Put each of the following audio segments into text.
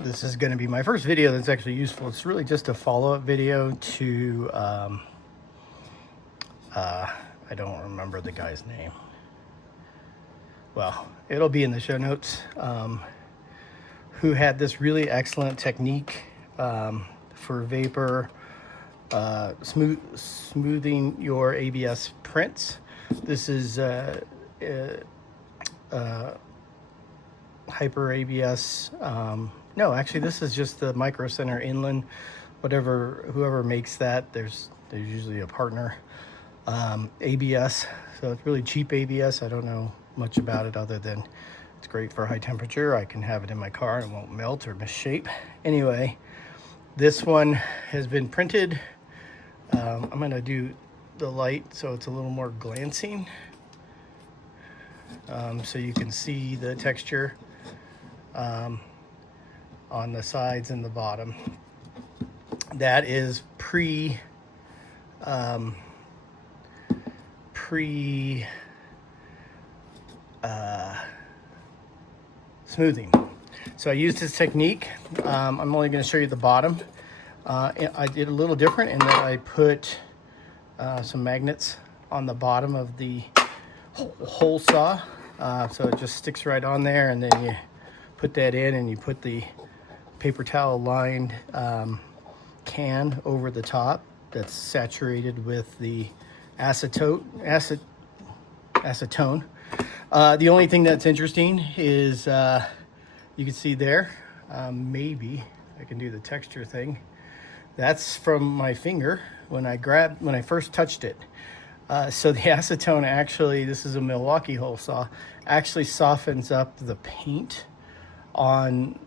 This is going to be my first video that's actually useful. It's really just a follow-up video to, I don't remember the guy's name. Well, it'll be in the show notes. Who had this really excellent technique for vapor smoothing your ABS prints. This is Hyper ABS. No, actually, this is just the Micro Center Inland. Whoever makes that, there's usually a partner. ABS, so it's really cheap ABS. I don't know much about it other than it's great for high temperature. I can have it in my car and it won't melt or misshape. Anyway, this one has been printed. I'm gonna do the light so it's a little more glancing, so you can see the texture on the sides and the bottom. That is pre smoothing. So I used this technique. I'm only going to show you the bottom. I did a little different in that I put some magnets on the bottom of the hole saw, so it just sticks right on there, and then you put that in and you put the paper towel lined can over the top that's saturated with the acetone. The only thing that's interesting is you can see there, maybe I can do the texture thing. That's from my finger when I first touched it. So the acetone actually, this is a Milwaukee hole saw, actually softens up the paint on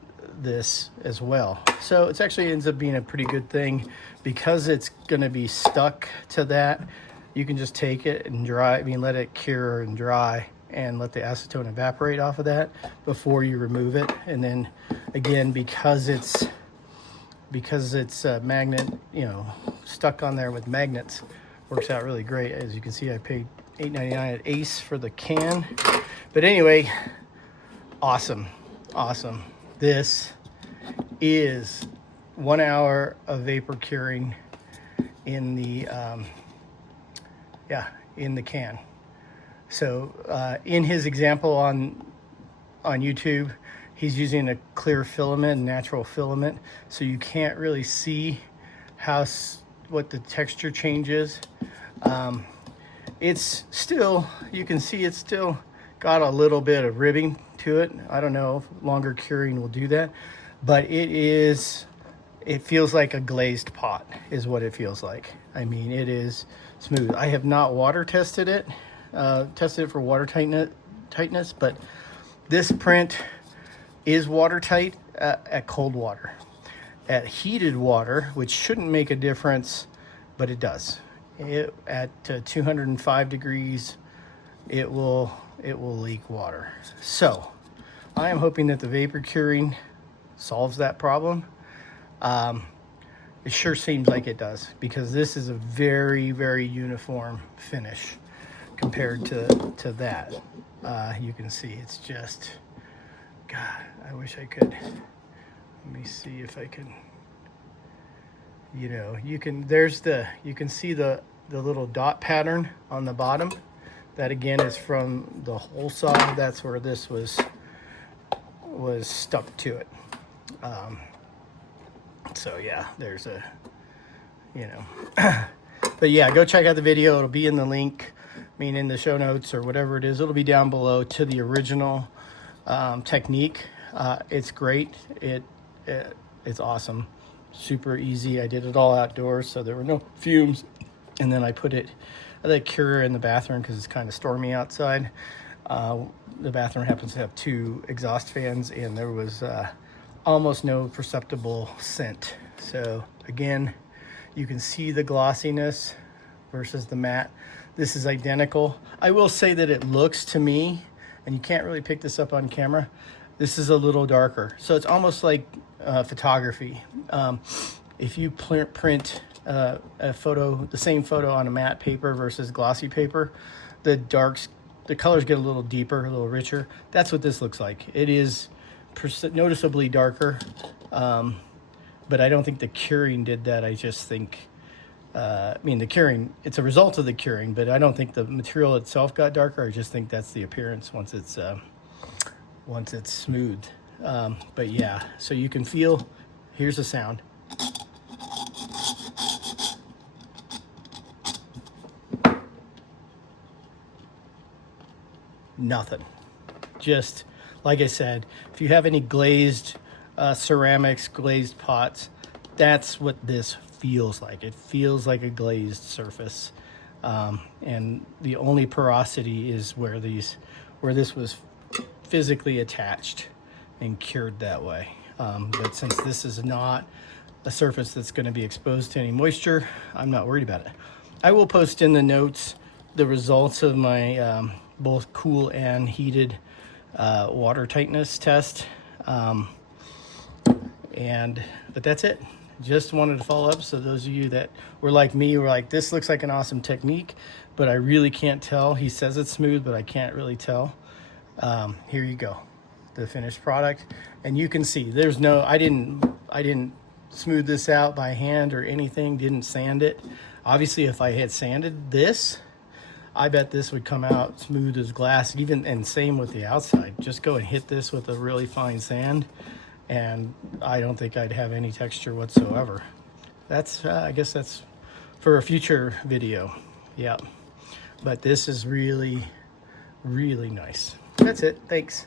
this as well. So it actually ends up being a pretty good thing because it's going to be stuck to that. You can just take it and let it cure and dry and let the acetone evaporate off of that before you remove it. And then again, because it's magnet, stuck on there with magnets, works out really great. As you can see, I paid $8.99 at Ace for the can. But anyway, awesome. This is 1 hour of vapor curing in the in the can. So in his example on YouTube, he's using a clear filament, natural filament, so you can't really see what the texture change is. It's still, you can see it's still got a little bit of ribbing to it. I don't know if longer curing will do that, but it feels like a glazed pot is what it feels like. I mean, it is smooth. I have not water tested it, for water tightness, but this print is watertight at cold water. At heated water, which shouldn't make a difference, but it does. At 205 degrees, it will leak water. So I am hoping that the vapor curing solves that problem. It sure seems like it does, because this is a very, very uniform finish compared to that. You can see it's just, God, I wish I could. Let me see if I can, you can see the little dot pattern on the bottom. That again is from the hole saw. That's where this was stuck to it. So yeah, there's a, but yeah, go check out the video. It'll be in the link, in the show notes or whatever it is. It'll be down below to the original technique. It's great. It's awesome. Super easy. I did it all outdoors, so there were no fumes. And then I let it cure in the bathroom because it's kind of stormy outside. The bathroom happens to have 2 exhaust fans, and there was almost no perceptible scent. So again, you can see the glossiness versus the matte. This is identical. I will say that it looks to me, and you can't really pick this up on camera, this is a little darker. So it's almost like photography. If you print a photo, the same photo on a matte paper versus glossy paper, the colors get a little deeper, a little richer. That's what this looks like. It is noticeably darker But I don't think the curing did that. I just think, I mean, the curing, it's a result of the curing, but I don't think the material itself got darker. I just think that's the appearance once it's smooth. But yeah, so you can feel, here's the sound. Nothing. Just like I said, if you have any glazed ceramics, glazed pots, that's what this feels like. It feels like a glazed surface, and the only porosity is where this was physically attached and cured that way. But since this is not a surface that's going to be exposed to any moisture, I'm not worried about it. I will post in the notes the results of my both cool and heated water tightness test. But that's it. Just wanted to follow up. So those of you that were like me, were like, this looks like an awesome technique, but I really can't tell. He says it's smooth, but I can't really tell. Here you go, the finished product. And you can see there's no, I didn't smooth this out by hand or anything, didn't sand it. Obviously, if I had sanded this, I bet this would come out smooth as glass, and same with the outside. Just go and hit this with a really fine sand, and I don't think I'd have any texture whatsoever. That's, I guess that's for a future video. Yeah, but this is really, really nice. That's it. Thanks.